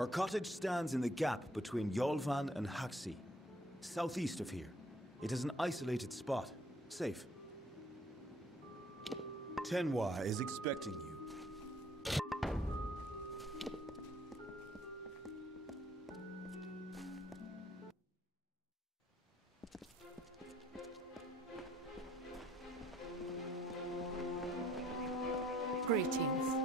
Her cottage stands in the gap between Yolvan and Haxi, southeast of here. It is an isolated spot, safe. Tenwah is expecting you. Greetings.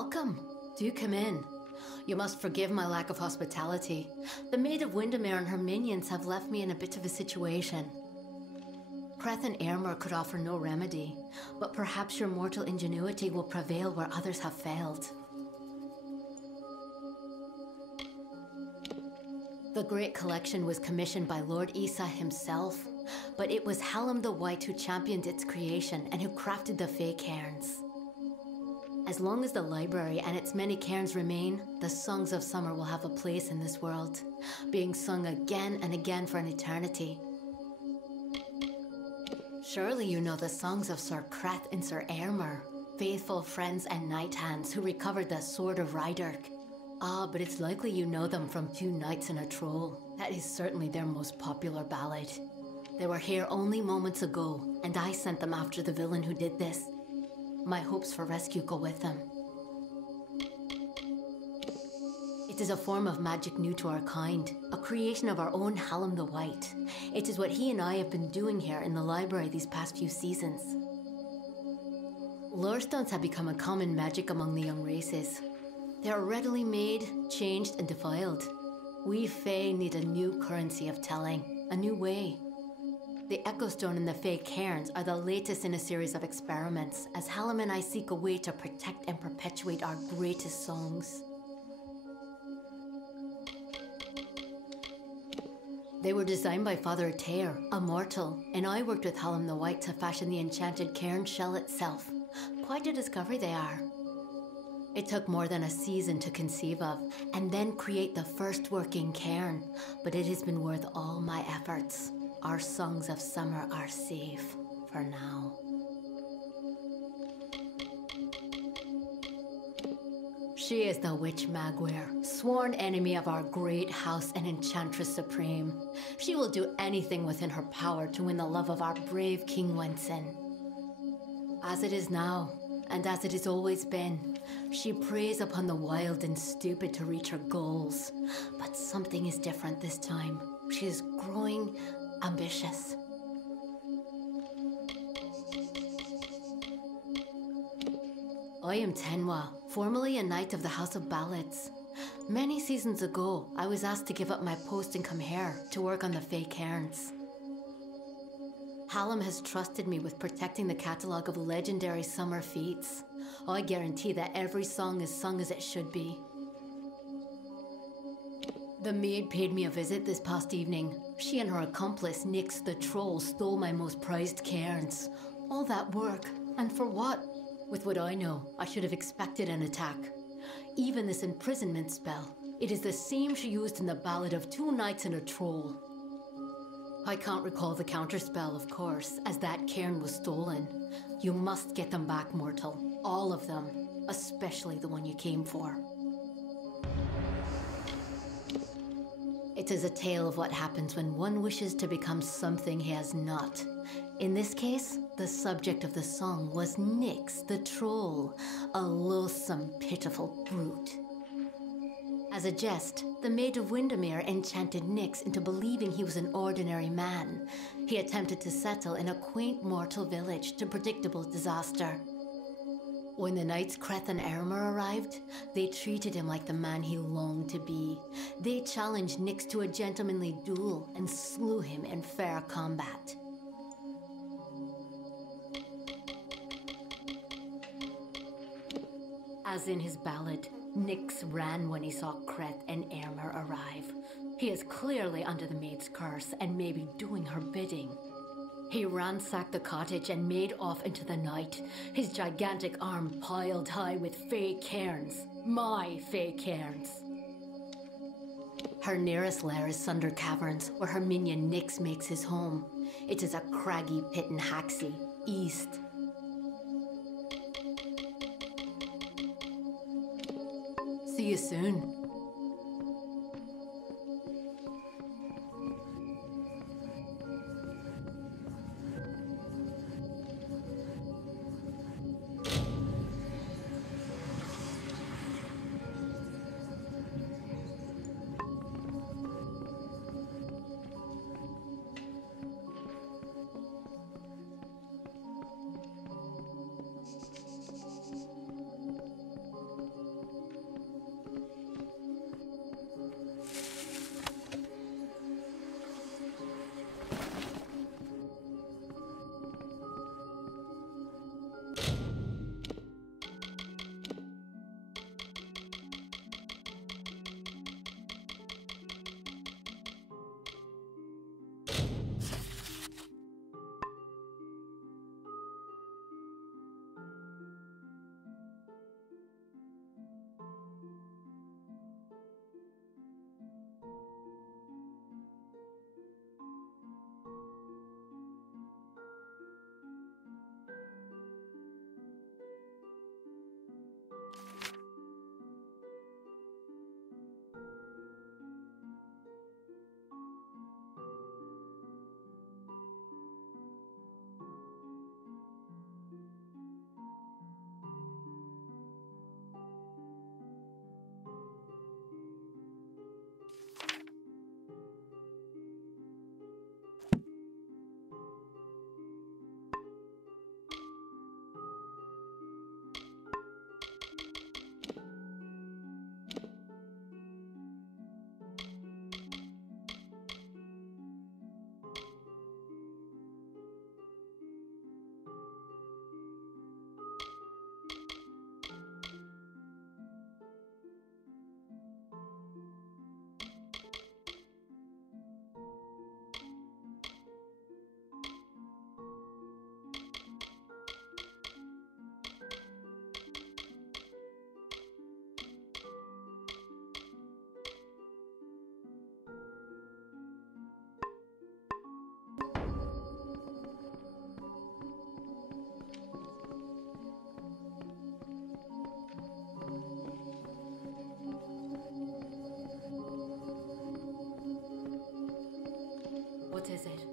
Welcome. Do come in. You must forgive my lack of hospitality. The Maid of Windermere and her minions have left me in a bit of a situation. Creth and Airmer could offer no remedy, but perhaps your mortal ingenuity will prevail where others have failed. The Great Collection was commissioned by Lord Isa himself, but it was Hallam the White who championed its creation and who crafted the fake cairns. As long as the library and its many cairns remain, the songs of summer will have a place in this world, being sung again and again for an eternity. Surely you know the songs of Sir Creth and Sir Airmer, faithful friends and knight hands who recovered the Sword of Ryderk. Ah, but it's likely you know them from Two Knights and a Troll. That is certainly their most popular ballad. They were here only moments ago, and I sent them after the villain who did this. My hopes for rescue go with them. It is a form of magic new to our kind, a creation of our own Hallam the White. It is what he and I have been doing here in the library these past few seasons. Lorestones have become a common magic among the young races. They are readily made, changed, and defiled. We Fae need a new currency of telling, a new way. The Echo Stone and the Fae Cairns are the latest in a series of experiments, as Hallam and I seek a way to protect and perpetuate our greatest songs. They were designed by Father Tair, a mortal, and I worked with Hallam the White to fashion the enchanted cairn shell itself. Quite a discovery they are. It took more than a season to conceive of, and then create the first working cairn, but it has been worth all my efforts. Our songs of summer are safe, for now. She is the Witch Magware, sworn enemy of our great house and enchantress supreme. She will do anything within her power to win the love of our brave King Wenson. As it is now, and as it has always been, she preys upon the wild and stupid to reach her goals. But something is different this time. She is growing ambitious. I am Tenwah, formerly a knight of the House of Ballads. Many seasons ago, I was asked to give up my post and come here to work on the Fae Cairns. Hallam has trusted me with protecting the catalogue of legendary summer feats. I guarantee that every song is sung as it should be. The maid paid me a visit this past evening. She and her accomplice, Nyx the Troll, stole my most prized cairns. All that work, and for what? With what I know, I should have expected an attack. Even this imprisonment spell, it is the same she used in the Ballad of Two Knights and a Troll. I can't recall the counterspell, of course, as that cairn was stolen. You must get them back, mortal. All of them. Especially the one you came for. It is a tale of what happens when one wishes to become something he has not. In this case, the subject of the song was Nyx the Troll, a loathsome, pitiful brute. As a jest, the Maid of Windermere enchanted Nyx into believing he was an ordinary man. He attempted to settle in a quaint mortal village to predictable disaster. When the knights Creth and Airmer arrived, they treated him like the man he longed to be. They challenged Nyx to a gentlemanly duel and slew him in fair combat. As in his ballad, Nyx ran when he saw Creth and Airmer arrive. He is clearly under the maid's curse and may be doing her bidding. He ransacked the cottage and made off into the night, his gigantic arm piled high with Fae Cairns. My Fae Cairns. Her nearest lair is Sunder Caverns, where her minion Nyx makes his home. It is a craggy pit in Haxie, east. See you soon. What is it?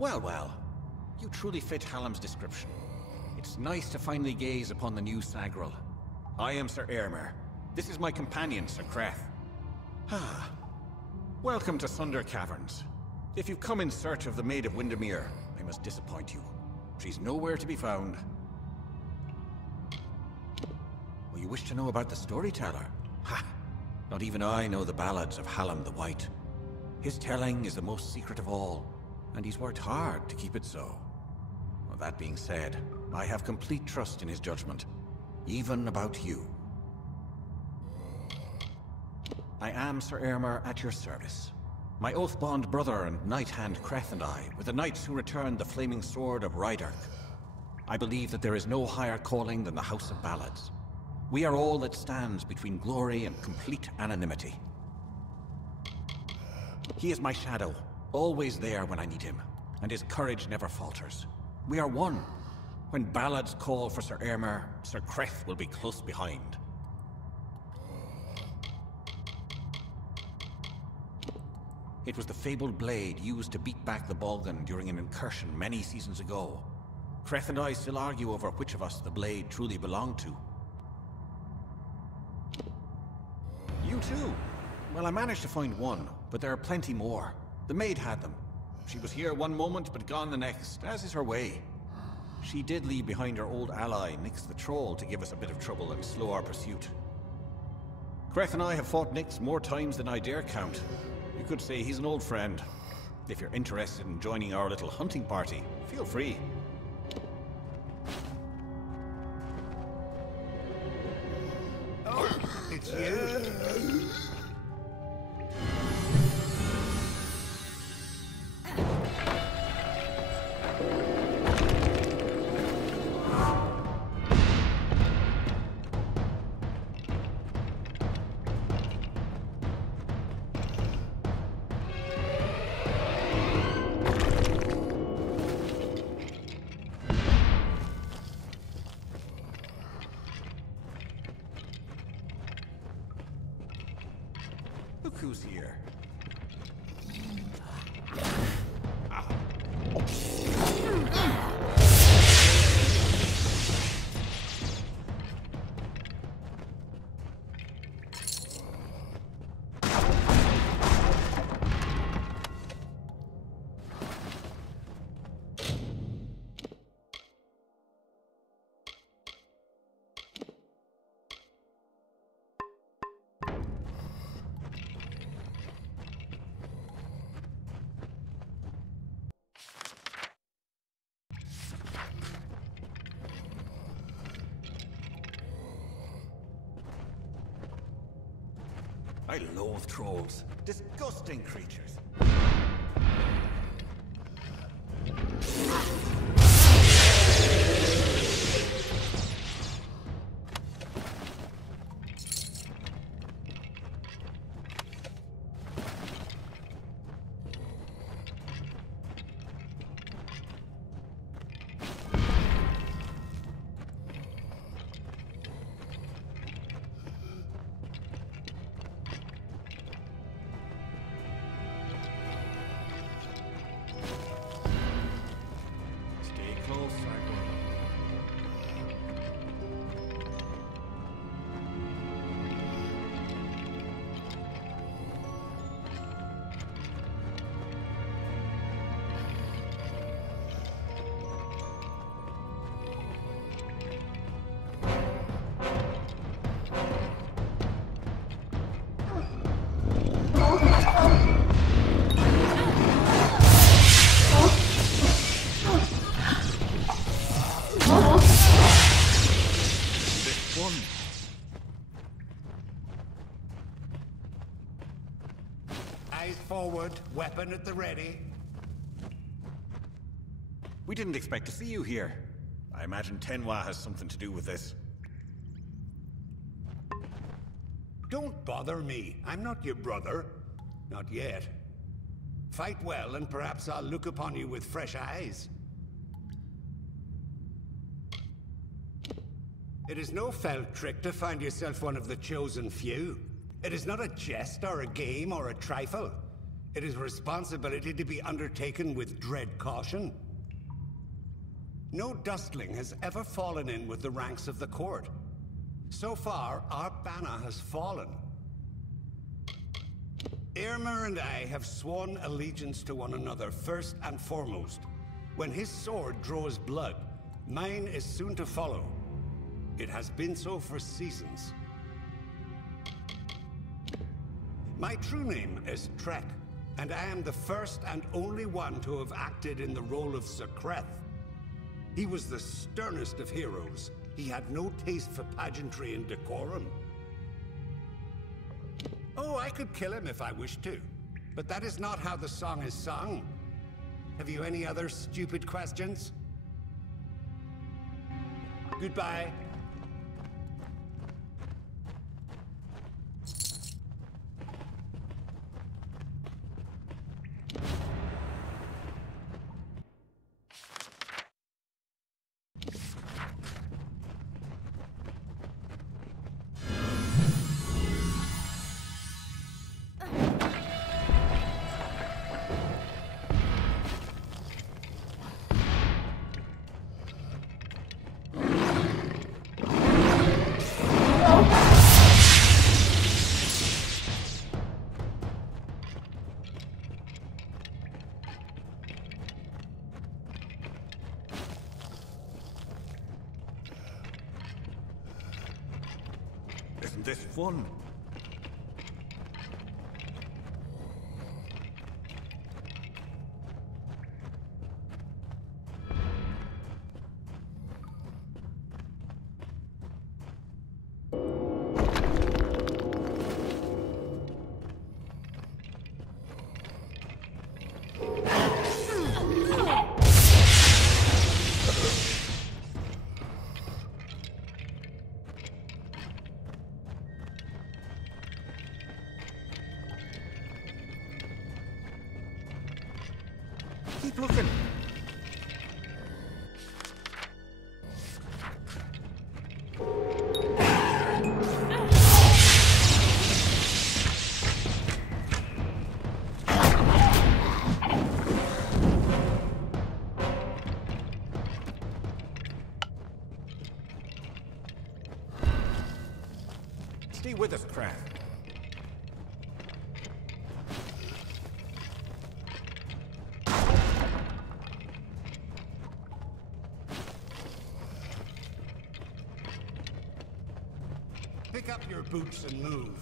Well, well. You truly fit Hallam's description. It's nice to finally gaze upon the new Sagril. I am Sir Airmer. This is my companion, Sir Creth. Ah. Welcome to Sunder Caverns. If you've come in search of the Maid of Windermere, I must disappoint you. She's nowhere to be found. Well, you wish to know about the storyteller? Ha! Not even I know the ballads of Hallam the White. His telling is the most secret of all, and he's worked hard to keep it so. Well, that being said, I have complete trust in his judgment, even about you. I am Sir Airmer at your service. My oath-bond brother and knight-hand Creth and I were the knights who returned the flaming sword of Rydark. I believe that there is no higher calling than the House of Ballads. We are all that stands between glory and complete anonymity. He is my shadow, always there when I need him, and his courage never falters. We are one. When Ballads call for Sir Aylmer, Sir Creth will be close behind. It was the fabled blade used to beat back the Balgan during an incursion many seasons ago. Creth and I still argue over which of us the blade truly belonged to. You too? Well, I managed to find one, but there are plenty more. The maid had them. She was here one moment, but gone the next, as is her way. She did leave behind her old ally, Nyx the Troll, to give us a bit of trouble and slow our pursuit. Creth and I have fought Nyx more times than I dare count. You could say he's an old friend. If you're interested in joining our little hunting party, feel free. Oh, it's you. Look who's here. I loathe trolls. Disgusting creatures. Eyes forward, weapon at the ready. We didn't expect to see you here. I imagine Tenwah has something to do with this. Don't bother me. I'm not your brother. Not yet. Fight well, and perhaps I'll look upon you with fresh eyes. It is no felt trick to find yourself one of the chosen few. It is not a jest or a game or a trifle. It is a responsibility to be undertaken with dread caution. No dustling has ever fallen in with the ranks of the court. So far, our banner has fallen. Aylmer and I have sworn allegiance to one another first and foremost. When his sword draws blood, mine is soon to follow. It has been so for seasons. My true name is Trek, and I am the first and only one to have acted in the role of Sir Creth. He was the sternest of heroes. He had no taste for pageantry and decorum. Oh, I could kill him if I wished to. But that is not how the song is sung. Have you any other stupid questions? Goodbye. Isn't this fun? Keep looking. Stay with us, Craft. Pick up your boots and move.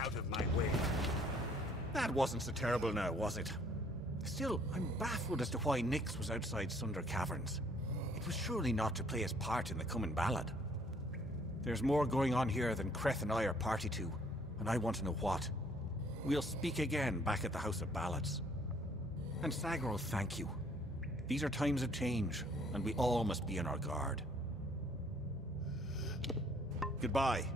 Out of my way. That wasn't so terrible now, was it? Still, I'm baffled as to why Nyx was outside Sunder Caverns. It was surely not to play his part in the coming ballad. There's more going on here than Creth and I are party to, and I want to know what. We'll speak again back at the House of Ballads. And Sagro, thank you. These are times of change, and we all must be on our guard. Goodbye.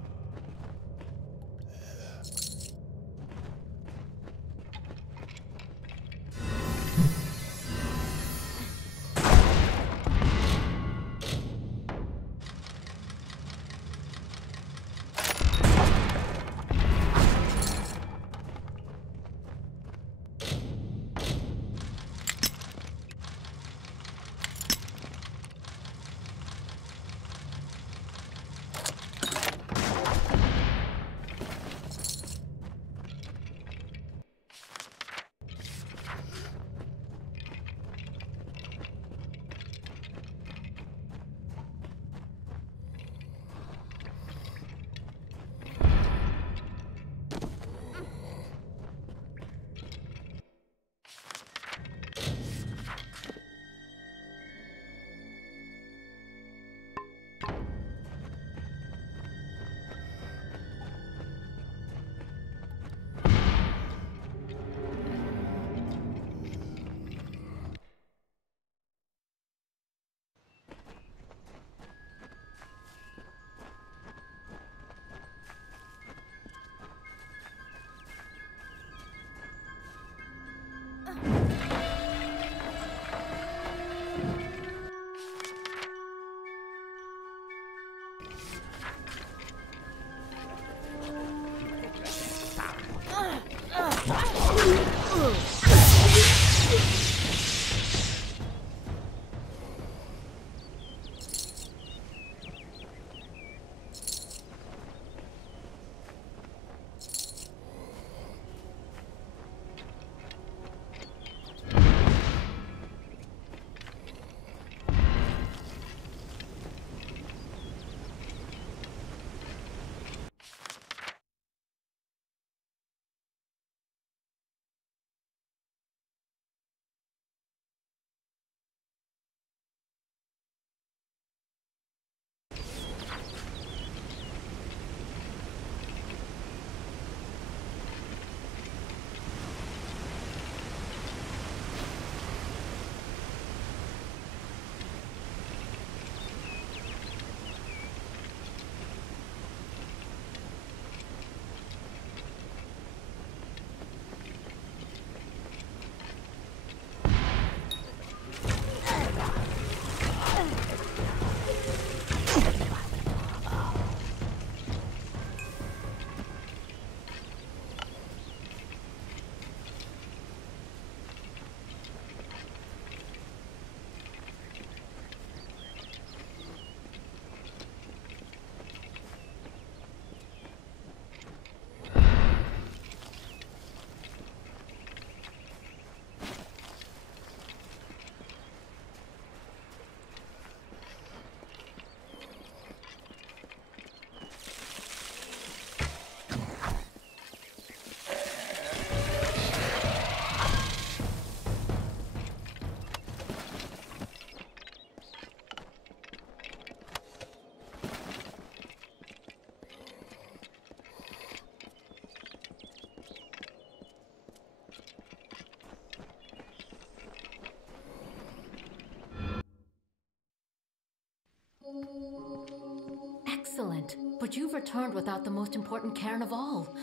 But you've returned without the most important cairn of all.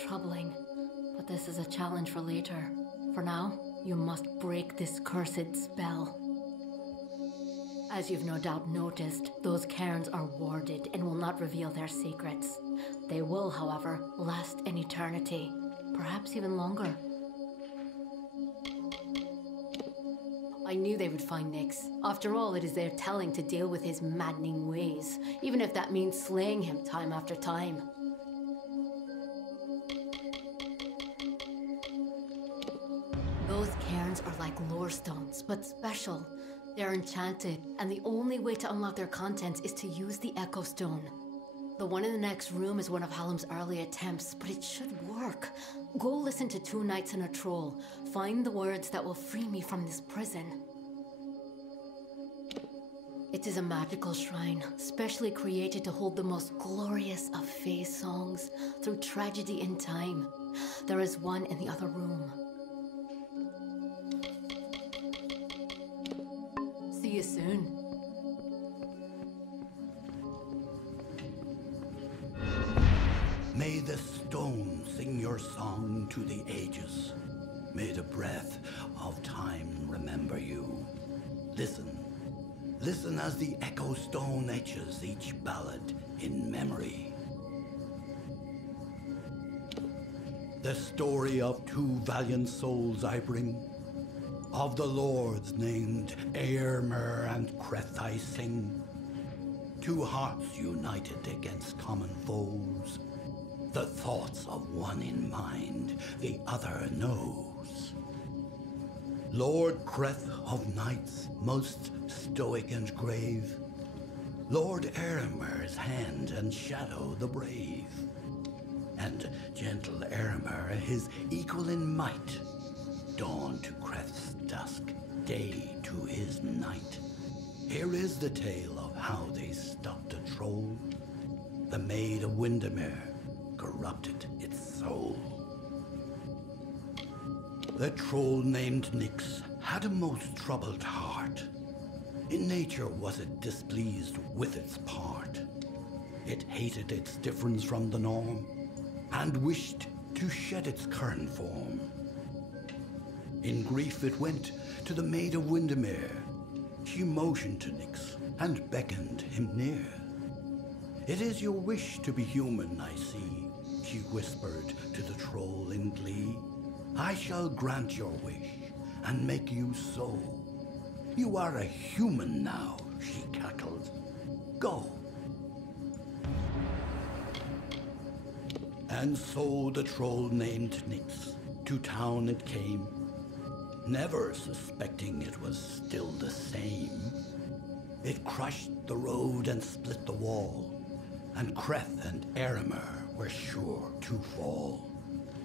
Troubling. But this is a challenge for later. For now, you must break this cursed spell. As you've no doubt noticed, those cairns are warded and will not reveal their secrets. They will, however, last an eternity. Perhaps even longer. I knew they would find Nyx. After all, it is their telling to deal with his maddening ways, even if that means slaying him time after time. Those cairns are like lore stones, but special. They're enchanted, and the only way to unlock their contents is to use the Echo Stone. The one in the next room is one of Hallam's early attempts, but it should work. Go listen to Two Knights and a Troll. Find the words that will free me from this prison. It is a magical shrine, specially created to hold the most glorious of Fae songs through tragedy and time. There is one in the other room. See you soon. May the stone sing your song to the ages. May the breath of time remember you. Listen. Listen as the Echo Stone etches each ballad in memory. The story of two valiant souls I bring. Of the lords named Aermer and Creth I sing. Two hearts united against common foes. The thoughts of one in mind, the other knows. Lord Creth of Knights, most stoic and grave. Lord Aermer's hand and shadow the brave. And gentle Aermer, his equal in might. Dawn to Creth's dusk, day to his night. Here is the tale of how they stopped a troll. The Maid of Windermere corrupted its soul. The troll named Nyx had a most troubled heart. In nature was it displeased with its part. It hated its difference from the norm, and wished to shed its current form. In grief it went to the Maid of Windermere. She motioned to Nyx and beckoned him near. It is your wish to be human, I see, she whispered to the troll in glee. I shall grant your wish and make you so. You are a human now, she cackled. Go. And so the troll named Nyx to town it came, never suspecting it was still the same. It crushed the road and split the wall, and Creth and Aermer were sure to fall.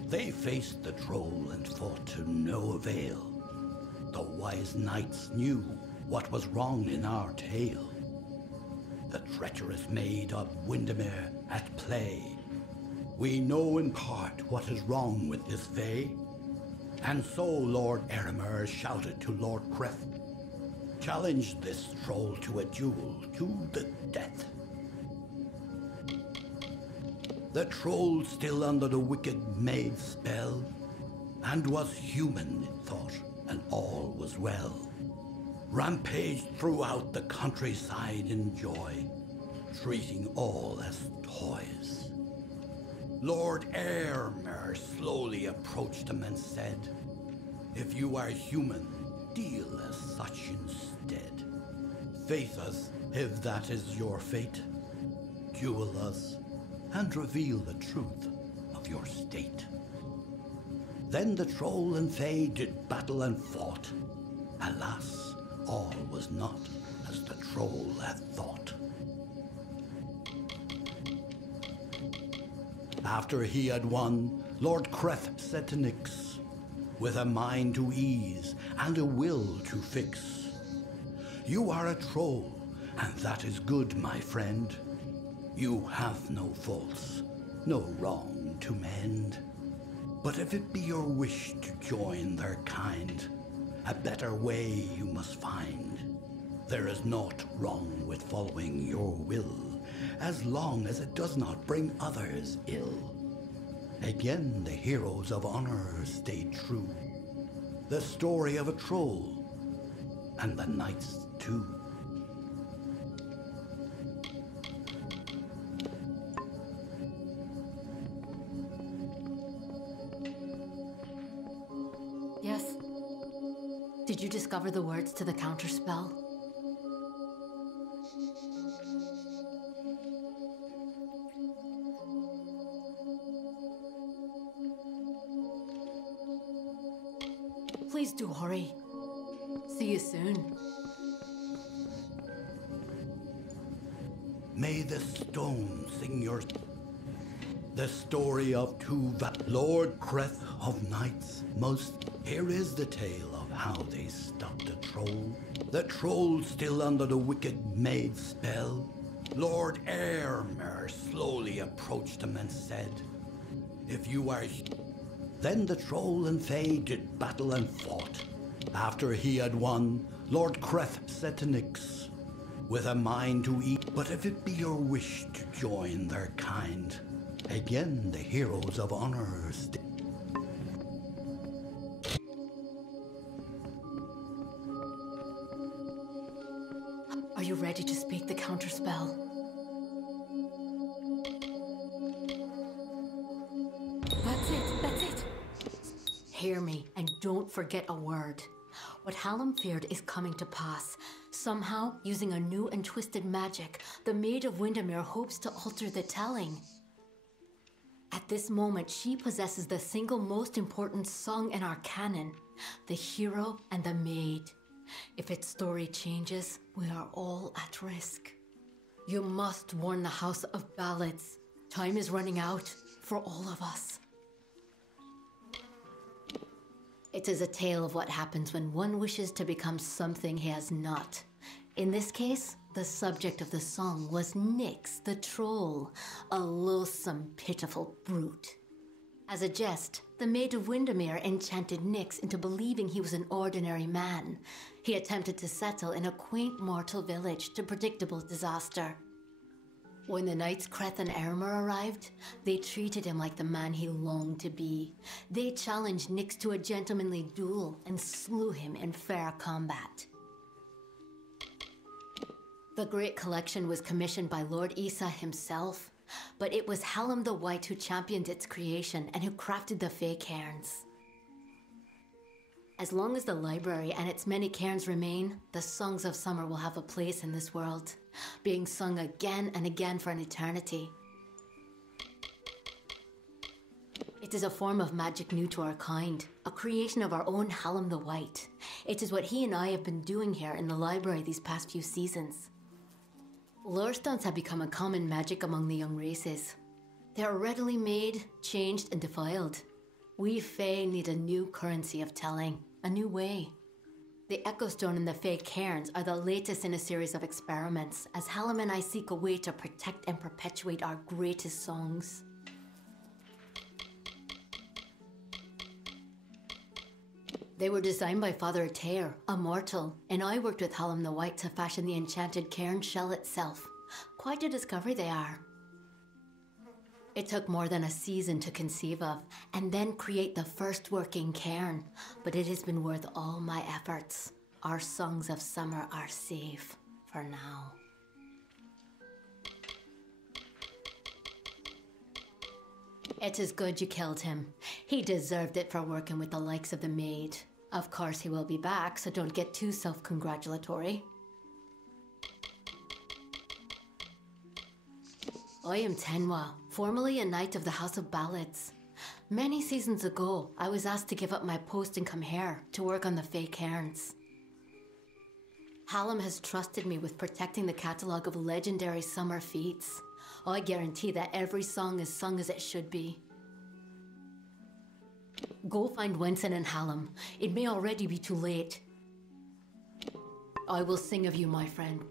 They faced the troll and fought to no avail. The wise knights knew what was wrong in our tale. The treacherous Maid of Windermere at play. We know in part what is wrong with this Fae. And so Lord Aermer shouted to Lord Creth, challenge this troll to a duel to the death. The troll still under the wicked maid's spell, and was human, it thought, and all was well. Rampaged throughout the countryside in joy, treating all as toys. Lord Aermer slowly approached him and said, if you are human, deal as such instead. Face us, if that is your fate. Duel us, and reveal the truth of your state. Then the troll and Fae did battle and fought. Alas, all was not as the troll had thought. After he had won, Lord Creth said to Nyx, with a mind to ease and a will to fix, you are a troll, and that is good, my friend. You have no faults, no wrong to mend. But if it be your wish to join their kind, a better way you must find. There is naught wrong with following your will as long as it does not bring others ill. Again, the heroes of honor stayed true. The story of a troll, and the knights too. Yes. Did you discover the words to the counterspell? Please do hurry. See you soon. May the stone sing your... The story of Lord Creth of Knights. Here is the tale of how they stopped the troll. The troll still under the wicked maid's spell. Lord Airmer slowly approached him and said, "If you are..." Then the troll and Fae did battle and fought. After he had won, Lord Creth said to Nyx, with a mind to eat, "But if it be your wish to join their kind..." Again, the heroes of honor Are you ready to speak the counterspell? That's it. Hear me, and don't forget a word. What Hallam feared is coming to pass. Somehow, using a new and twisted magic, the Maid of Windermere hopes to alter the telling. At this moment, she possesses the single most important song in our canon, the hero and the maid. If its story changes, we are all at risk. You must warn the House of Ballads. Time is running out for all of us. It is a tale of what happens when one wishes to become something he has not. In this case, the subject of the song was Nyx the troll, a loathsome, pitiful brute. As a jest, the Maid of Windermere enchanted Nyx into believing he was an ordinary man. He attempted to settle in a quaint mortal village to predictable disaster. When the knights Creth and Airmer arrived, they treated him like the man he longed to be. They challenged Nyx to a gentlemanly duel and slew him in fair combat. The Great Collection was commissioned by Lord Issa himself, but it was Hallam the White who championed its creation and who crafted the Fae cairns. As long as the library and its many cairns remain, the songs of summer will have a place in this world, being sung again and again for an eternity. It is a form of magic new to our kind, a creation of our own Hallam the White. It is what he and I have been doing here in the library these past few seasons. Lore stones have become a common magic among the young races. They are readily made, changed, and defiled. We Fae need a new currency of telling, a new way. The Echo Stone and the Fae cairns are the latest in a series of experiments, as Hallam and I seek a way to protect and perpetuate our greatest songs. They were designed by Father Teir, a mortal, and I worked with Hallam the White to fashion the enchanted cairn shell itself. Quite a discovery they are. It took more than a season to conceive of, and then create the first working cairn, but it has been worth all my efforts. Our songs of summer are safe, for now. It is good you killed him. He deserved it for working with the likes of the maid. Of course he will be back, so don't get too self-congratulatory. I am Tenwah, formerly a knight of the House of Ballads. Many seasons ago, I was asked to give up my post and come here to work on the Fae cairns. Hallam has trusted me with protecting the catalogue of legendary summer feats. I guarantee that every song is sung as it should be. Go find Wenson and Hallam. It may already be too late. I will sing of you, my friend.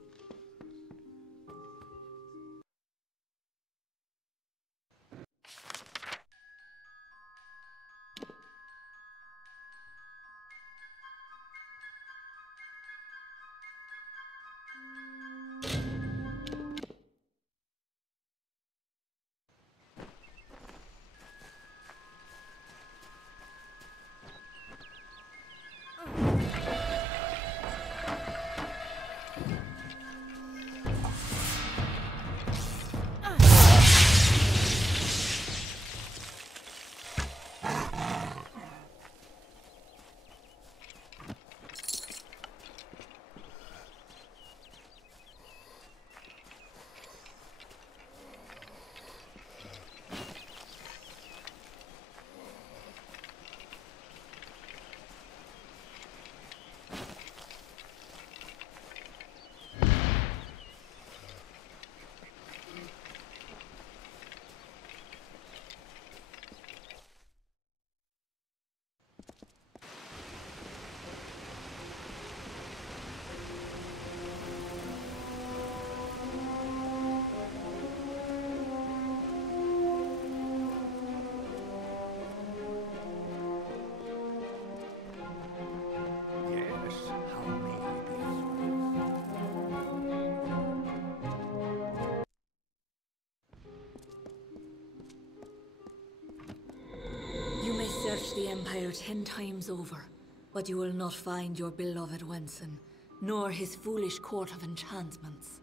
search the Empire 10 times over, but you will not find your beloved Wenson, nor his foolish court of enchantments.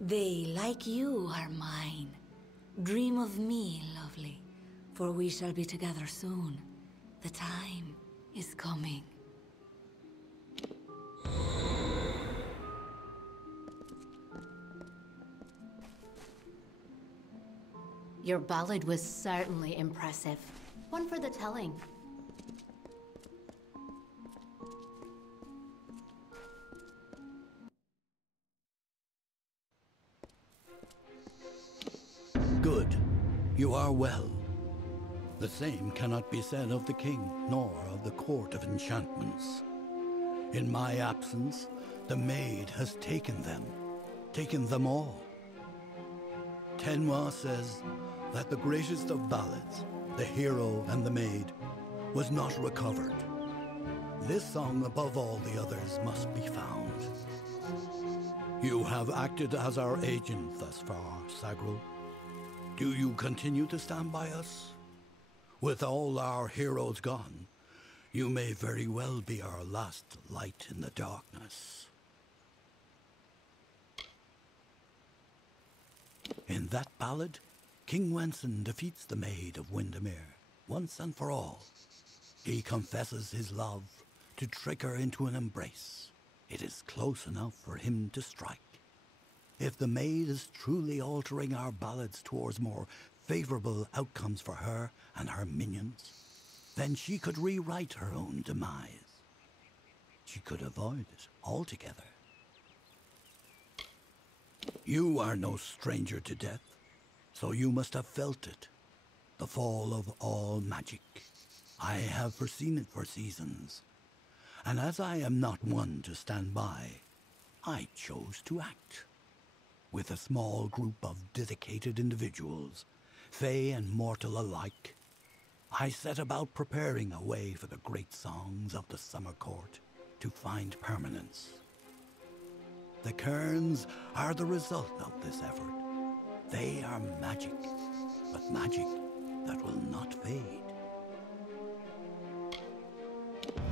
They, like you, are mine. Dream of me, lovely, for we shall be together soon. The time is coming. Your ballad was certainly impressive. One for the telling. Good. You are well. The same cannot be said of the king, nor of the court of enchantments. In my absence, the maid has taken them all. Tenwah says that the greatest of ballads, the hero and the maid, was not recovered. This song above all the others must be found. You have acted as our agent thus far, Sagril. Do you continue to stand by us? With all our heroes gone, you may very well be our last light in the darkness. In that ballad, King Wenson defeats the Maid of Windermere once and for all. He confesses his love to trick her into an embrace. It is close enough for him to strike. If the maid is truly altering our ballads towards more favorable outcomes for her and her minions, then she could rewrite her own demise. She could avoid it altogether. You are no stranger to death, so you must have felt it. The fall of all magic. I have foreseen it for seasons. And as I am not one to stand by, I chose to act. With a small group of dedicated individuals, fey and mortal alike, I set about preparing a way for the great songs of the Summer Court to find permanence. The cairns are the result of this effort. They are magic, but magic that will not fade.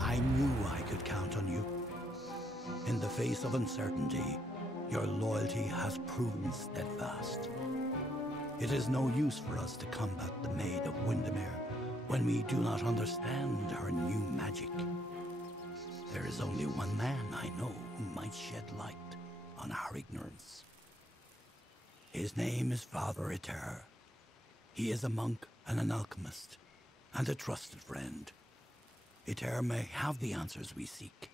I knew I could count on you. In the face of uncertainty, your loyalty has proven steadfast. It is no use for us to combat the Maid of Windermere when we do not understand her new magic. There is only one man I know who might shed light on our ignorance. His name is Father Eter. He is a monk and an alchemist, and a trusted friend. Eter may have the answers we seek.